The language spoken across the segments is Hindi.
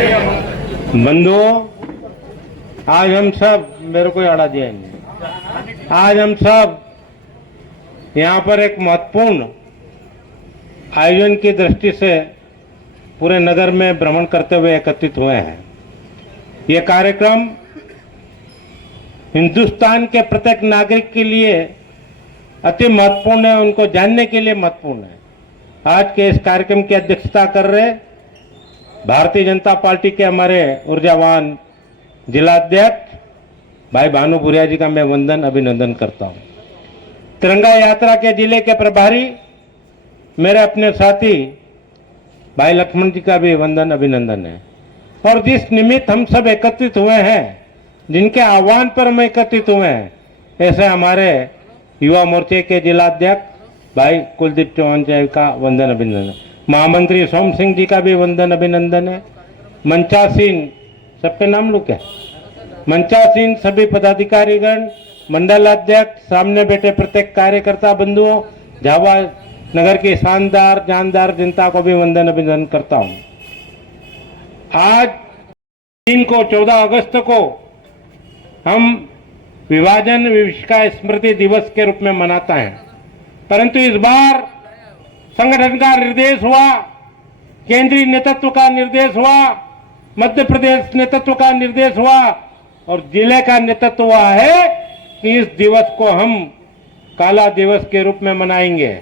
बंधुओं, आज हम सब, मेरे को अड़ा दिया नहीं, आज हम सब यहाँ पर एक महत्वपूर्ण आयोजन की दृष्टि से पूरे नगर में भ्रमण करते हुए एकत्रित हुए हैं। ये कार्यक्रम हिंदुस्तान के प्रत्येक नागरिक के लिए अति महत्वपूर्ण है, उनको जानने के लिए महत्वपूर्ण है। आज के इस कार्यक्रम की अध्यक्षता कर रहे भारतीय जनता पार्टी के हमारे ऊर्जावान जिला अध्यक्ष भाई भानु भूरिया जी का मैं वंदन अभिनंदन करता हूं। तिरंगा यात्रा के जिले के प्रभारी मेरे अपने साथी भाई लक्ष्मण जी का भी वंदन अभिनंदन है। और जिस निमित्त हम सब एकत्रित हुए हैं, जिनके आह्वान पर हम एकत्रित हुए हैं, ऐसे हमारे युवा मोर्चे के जिला अध्यक्ष भाई कुलदीप चौहान जी का वंदन अभिनंदन, महामंत्री सोम सिंह जी का भी वंदन अभिनंदन है, मंचासीन, सबके नाम लू क्या, मंचासीन सभी पदाधिकारीगण, मंडल अध्यक्ष, सामने बैठे प्रत्येक कार्यकर्ता बंधुओं, झाबुआ नगर की शानदार जानदार जनता को भी वंदन अभिनंदन करता हूं। आज 14 अगस्त को हम विभाजन विभीषिका स्मृति दिवस के रूप में मनाते हैं, परंतु इस बार संगठन का निर्देश हुआ, केंद्रीय नेतृत्व का निर्देश हुआ, मध्य प्रदेश नेतृत्व का निर्देश हुआ और जिले का नेतृत्व हुआ है कि इस दिवस को हम काला दिवस के रूप में मनाएंगे।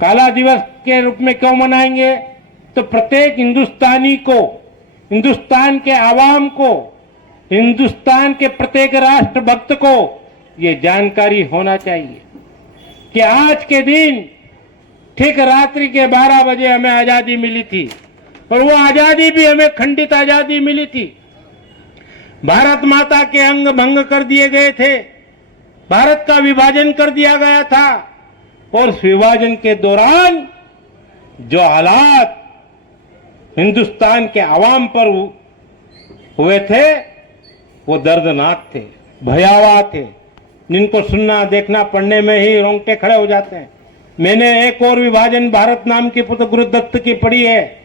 काला दिवस के रूप में क्यों मनाएंगे? तो प्रत्येक हिंदुस्तानी को, हिंदुस्तान के आवाम को, हिंदुस्तान के प्रत्येक राष्ट्रभक्त को ये जानकारी होना चाहिए कि आज के दिन ठीक रात्रि के 12 बजे हमें आजादी मिली थी और वो आजादी भी हमें खंडित आजादी मिली थी। भारत माता के अंग भंग कर दिए गए थे, भारत का विभाजन कर दिया गया था और उस विभाजन के दौरान जो हालात हिंदुस्तान के आवाम पर हुए थे वो दर्दनाक थे, भयावह थे, जिनको सुनना देखना पढ़ने में ही रोंगटे खड़े हो जाते हैं। मैंने एक और विभाजन भारत नाम की पुस्तक गुरुदत्त की पढ़ी है,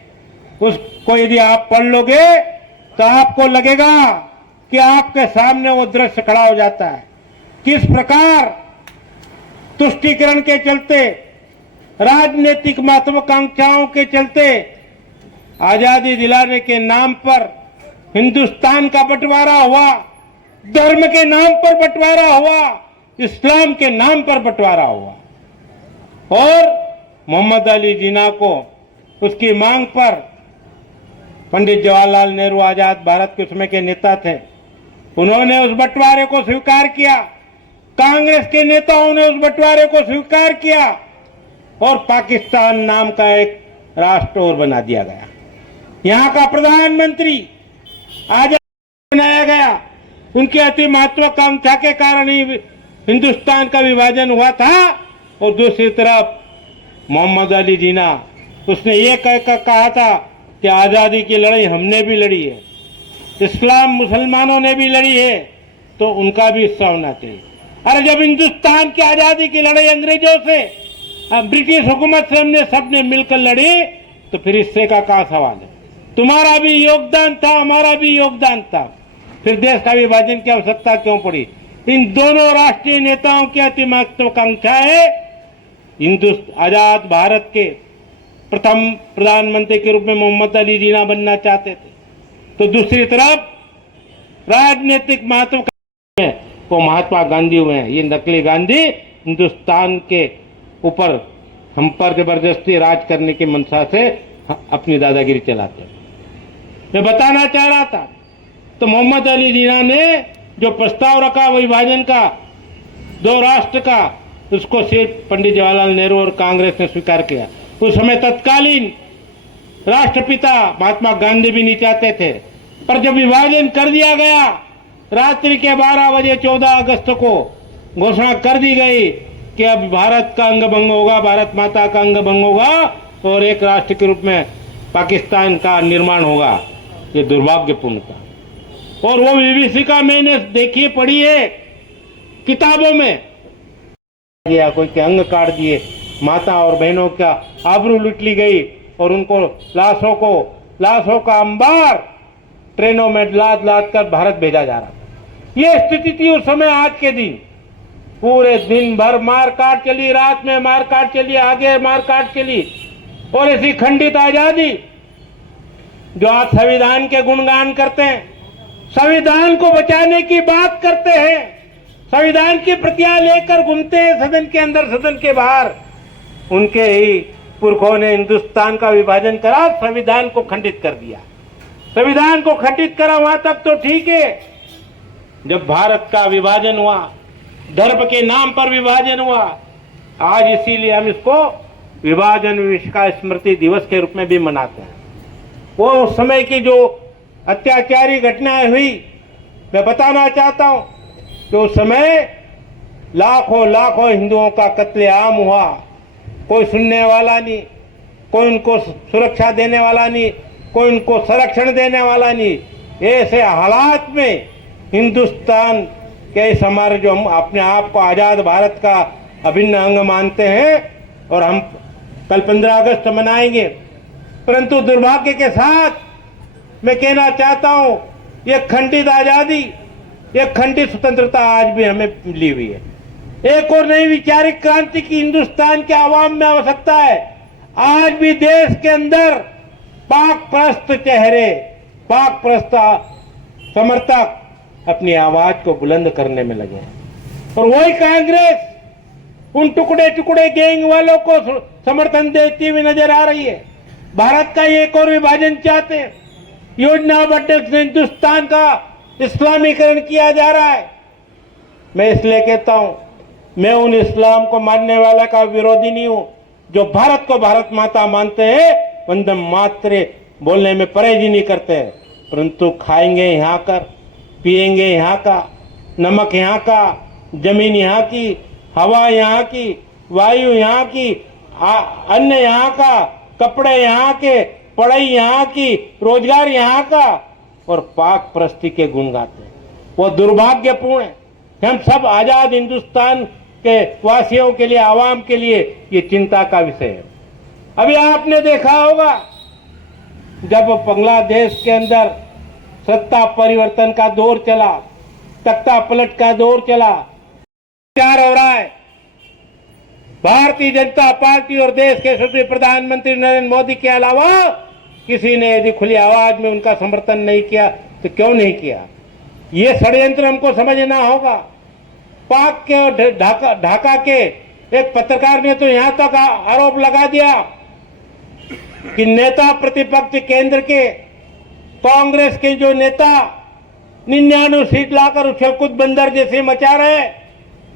उसको यदि आप पढ़ लोगे तो आपको लगेगा कि आपके सामने वो दृश्य खड़ा हो जाता है। किस प्रकार तुष्टीकरण के चलते, राजनीतिक महत्वाकांक्षाओं के चलते आजादी दिलाने के नाम पर हिंदुस्तान का बंटवारा हुआ, धर्म के नाम पर बंटवारा हुआ, इस्लाम के नाम पर बंटवारा हुआ और मोहम्मद अली जिन्ना को उसकी मांग पर पंडित जवाहरलाल नेहरू आजाद भारत के उसमें के नेता थे, उन्होंने उस बंटवारे को स्वीकार किया, कांग्रेस के नेताओं ने उस बंटवारे को स्वीकार किया और पाकिस्तान नाम का एक राष्ट्र और बना दिया गया। यहां का प्रधानमंत्री आजाद बनाया गया, उनकी अति महत्वाकांक्षा के कारण ही हिंदुस्तान का विभाजन हुआ था। और दूसरी तरफ मोहम्मद अली जिन्ना, उसने ये कहकर कहा था कि आजादी की लड़ाई हमने भी लड़ी है, इस्लाम मुसलमानों ने भी लड़ी है, तो उनका भी हिस्सा होना चाहिए। अरे जब हिंदुस्तान की आजादी की लड़ाई अंग्रेजों से, ब्रिटिश हुकूमत से हमने सबने मिलकर लड़ी, तो फिर हिस्से का क्या सवाल है? तुम्हारा भी योगदान था, हमारा भी योगदान था, फिर देश का विभाजन की आवश्यकता क्यों पड़ी? इन दोनों राष्ट्रीय नेताओं की अति महत्वाकांक्षा है आजाद भारत के प्रथम प्रधानमंत्री के रूप में मोहम्मद अली जिन्ना बनना चाहते थे, तो दूसरी तरफ राजनीतिक महत्वाकांक्षा है वो महात्मा गांधी हुए हैं। ये नकली गांधी हिंदुस्तान के ऊपर हम पर जबरदस्ती राज करने की मंशा से अपनी दादागिरी चलाते हैं। मैं बताना चाह रहा था, तो मोहम्मद अली जिन्ना ने जो प्रस्ताव रखा विभाजन का, 2 राष्ट्र का, उसको सिर्फ पंडित जवाहरलाल नेहरू और कांग्रेस ने स्वीकार किया। उस समय तत्कालीन राष्ट्रपिता महात्मा गांधी भी नहीं चाहते थे, पर जब विभाजन कर दिया गया, रात्रि के 12 बजे 14 अगस्त को घोषणा कर दी गई कि अब भारत का अंग भंग होगा, भारत माता का अंग भंग होगा और एक राष्ट्र के रूप में पाकिस्तान का निर्माण होगा। ये दुर्भाग्यपूर्ण था और वो विभीषिका मैंने देखी पढ़ी है किताबों में, गया कोई के अंग काट दिए, माता और बहनों का आबरू लूट ली गई और उनको लाशों को लाशों का अंबार ट्रेनों में लाद लाद कर भारत भेजा जा रहा था। ये स्थिति थी उस समय। आज के दिन पूरे दिन भर मारकाट चली, रात में मारकाट चली, आगे मारकाट चली, और ऐसी खंडित आजादी जो आज संविधान के गुणगान करते हैं, संविधान को बचाने की बात करते हैं, संविधान की प्रतियां लेकर घूमते हैं सदन के अंदर सदन के बाहर, उनके ही पुरखों ने हिंदुस्तान का विभाजन करा, संविधान को खंडित कर दिया। संविधान को खंडित करा वहां तक तो ठीक है, जब भारत का विभाजन हुआ, धर्म के नाम पर विभाजन हुआ, आज इसीलिए हम इसको विभाजन विश्व का स्मृति दिवस के रूप में भी मनाते हैं। वो उस समय की जो अत्याचारी घटनाएं हुई, मैं बताना चाहता हूं कि उस समय लाखों लाखों हिंदुओं का कत्लेआम हुआ, कोई सुनने वाला नहीं, कोई उनको सुरक्षा देने वाला नहीं, कोई उनको संरक्षण देने वाला नहीं। ऐसे हालात में हिंदुस्तान के इस हमारे जो हम अपने आप को आज़ाद भारत का अभिन्न अंग मानते हैं और हम कल 15 अगस्त मनाएंगे, परंतु दुर्भाग्य के साथ मैं कहना चाहता हूं, ये खंडित आज़ादी, ये खंडित स्वतंत्रता आज भी हमें मिली हुई है। एक और नई वैचारिक क्रांति की हिंदुस्तान के आवाम में आवश्यकता है। आज भी देश के अंदर पाक परस्त चेहरे, पाक परस्त समर्थक अपनी आवाज को बुलंद करने में लगे हैं, और वही कांग्रेस उन टुकड़े टुकड़े गैंग वालों को समर्थन देती हुई नजर आ रही है। भारत का एक और विभाजन चाहते हैं, योजनाबद्ध हिंदुस्तान का इस्लामीकरण किया जा रहा है। मैं इसलिए कहता हूं, मैं उन इस्लाम को मानने वाला का विरोधी नहीं हूं जो भारत को भारत माता मानते हैं, वंदे मातरे बोलने में परहेज नहीं करते हैं, परंतु खाएंगे यहाँ कर, पिएंगे यहाँ का, नमक यहाँ का, जमीन यहाँ की, हवा यहाँ की, वायु यहाँ की, अन्न यहाँ का, कपड़े यहाँ के, पढ़ाई यहाँ की, रोजगार यहाँ का, और पाक परस्ती के गुण गाते हैं। वो दुर्भाग्यपूर्ण है कि हम सब आजाद हिंदुस्तान के वासियों के लिए, आवाम के लिए ये चिंता का विषय है। अभी आपने देखा होगा जब बांग्लादेश के अंदर सत्ता परिवर्तन का दौर चला, तख्ता पलट का दौर चला, क्या हो रहा है, भारतीय जनता पार्टी और देश के यशस्वी प्रधानमंत्री नरेंद्र मोदी के अलावा किसी ने यदि खुली आवाज में उनका समर्थन नहीं किया तो क्यों नहीं किया? ये षड्यंत्र हमको समझना होगा। पाक के ढाका के एक पत्रकार ने तो यहां तक आरोप लगा दिया कि नेता प्रतिपक्ष केंद्र के कांग्रेस के जो नेता 99 सीट लाकर उछलकूद बंदर जैसे मचा रहे,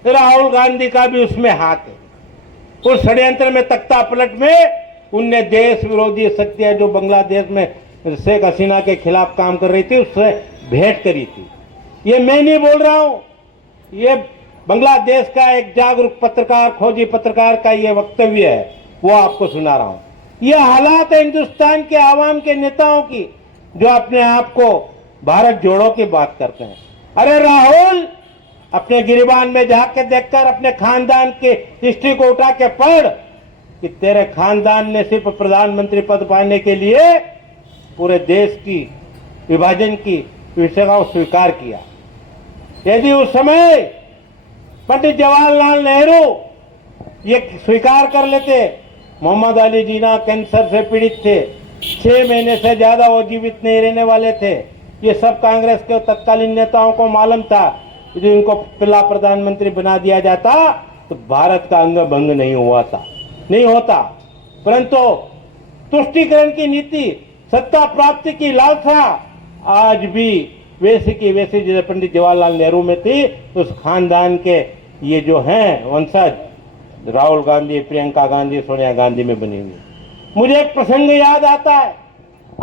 राहुल गांधी का भी उसमें हाथ है। उस षड्यंत्र में, तख्ता पलट में उनने देश विरोधी शक्तियां जो बांग्लादेश में शेख हसीना के खिलाफ काम कर रही थी उससे भेंट करी थी। ये मैं नहीं बोल रहा हूं, ये बांग्लादेश का एक जागरूक पत्रकार, खोजी पत्रकार का ये वक्तव्य है, वो आपको सुना रहा हूं। ये हालात है हिंदुस्तान के आवाम के नेताओं की जो अपने आप को भारत जोड़ो की बात करते हैं। अरे राहुल, अपने गिरिबान में झांक के देखकर अपने खानदान के हिस्ट्री को उठा के पढ़ कि तेरे खानदान ने सिर्फ प्रधानमंत्री पद पाने के लिए पूरे देश की विभाजन की विषय को स्वीकार किया। यदि उस समय पंडित जवाहरलाल नेहरू ये स्वीकार कर लेते, मोहम्मद अली जिन्ना कैंसर से पीड़ित थे, 6 महीने से ज्यादा वो जीवित नहीं रहने वाले थे, ये सब कांग्रेस के तत्कालीन नेताओं को मालूम था। यदि उनको पहला प्रधानमंत्री बना दिया जाता तो भारत का अंग भंग नहीं होता। परंतु तुष्टीकरण की नीति, सत्ता प्राप्ति की लालसा आज भी वैसे की वैसे जैसे पंडित जवाहरलाल नेहरू में थी, उस खानदान के ये जो हैं वंशज राहुल गांधी, प्रियंका गांधी, सोनिया गांधी में बनी हुई। मुझे एक प्रसंग याद आता है।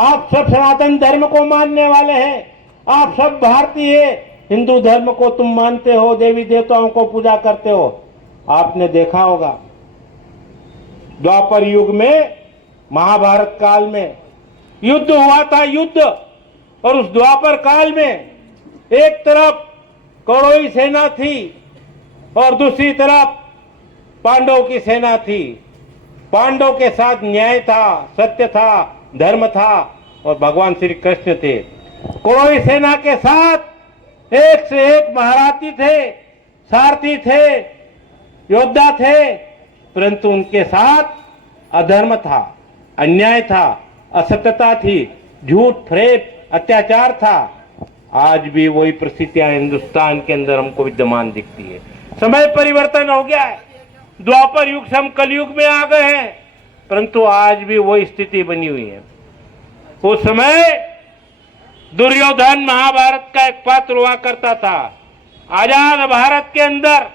आप सब सनातन धर्म को मानने वाले हैं, आप सब भारतीय हिंदू धर्म को तुम मानते हो, देवी देवताओं को पूजा करते हो। आपने देखा होगा द्वापर युग में, महाभारत काल में युद्ध हुआ था, युद्ध, और उस द्वापर काल में एक तरफ कौरवी सेना थी और दूसरी तरफ पांडव की सेना थी। पांडव के साथ न्याय था, सत्य था, धर्म था, और भगवान श्री कृष्ण थे। कोई सेना के साथ एक से एक महारथी थे, सारथी थे, योद्धा थे, परंतु उनके साथ अधर्म था, अन्याय था, असत्यता थी, झूठ, फरेब, अत्याचार था। आज भी वही परिस्थितियां हिंदुस्तान के अंदर हमको विद्यमान दिखती है। समय परिवर्तन हो गया है, द्वापर युग से हम कलयुग में आ गए हैं, परंतु आज भी वही स्थिति बनी हुई है। उस समय दुर्योधन महाभारत का एक पात्र हुआ करता था। आजाद भारत के अंदर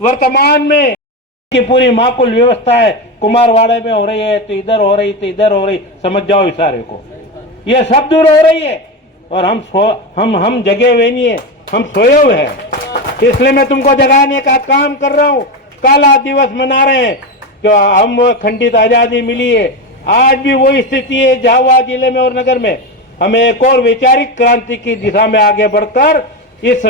वर्तमान में की पूरी माकुल व्यवस्था है, कुमारवाड़े में हो रही है, तो इधर हो रही, तो इधर हो रही, समझ जाओ इशारे को, ये सब दूर हो रही है। और हम जगे हुए नहीं है, हम सोए हुए हैं। इसलिए मैं तुमको जगाने का काम कर रहा हूँ। काला दिवस मना रहे हैं कि हम खंडित आजादी मिली है। आज भी वही स्थिति है झाबुआ जिले में और नगर में। हमें एक और वैचारिक क्रांति की दिशा में आगे बढ़कर इस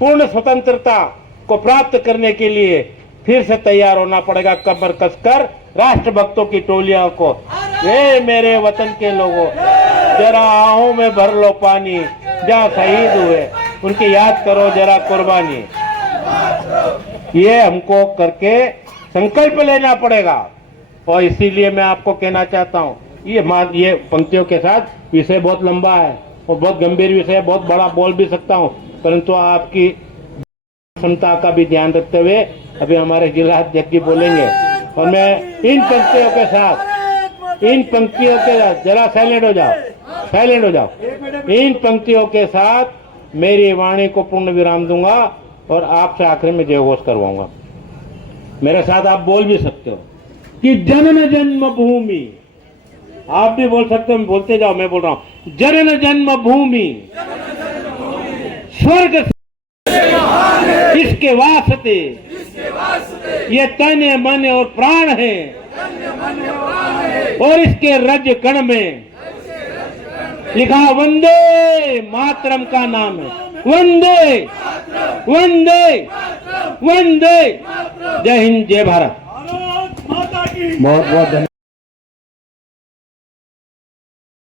पूर्ण स्वतंत्रता को प्राप्त करने के लिए फिर से तैयार होना पड़ेगा, कमर कसकर राष्ट्र भक्तों की टोलियों को। ये मेरे वतन के लोगों, जरा आहों में भर लो पानी, जहाँ शहीद हुए उनकी याद करो जरा कुर्बानी। ये हमको करके संकल्प लेना पड़ेगा। और इसीलिए मैं आपको कहना चाहता हूँ, ये पंक्तियों के साथ विषय बहुत लंबा है और बहुत गंभीर विषय है, बहुत बड़ा बोल भी सकता हूँ, परंतु आपकी क्षमता का भी ध्यान रखते हुए अभी हमारे जिला अध्यक्ष जी बोलेंगे। और मैं इन पंक्तियों के साथ जरा साइलेंट हो जाओ, इन पंक्तियों के साथ मेरी वाणी को पूर्ण विराम दूंगा और आपसे आखिर में जय घोष करवाऊंगा। मेरे साथ आप बोल भी सकते हो कि जनन जन्म भूमि, आप भी बोल सकते हो, बोलते जाओ, मैं बोल रहा हूं, जनन जन्म भूमि स्वर्ग इसके वास्ते ये तन मन और प्राण है, और इसके रज कण में लिखा वंदे मातरम का नाम है। वंदे वंदे वंदे। जय हिंद, जय भारत। बहुत बहुत धन्यवाद।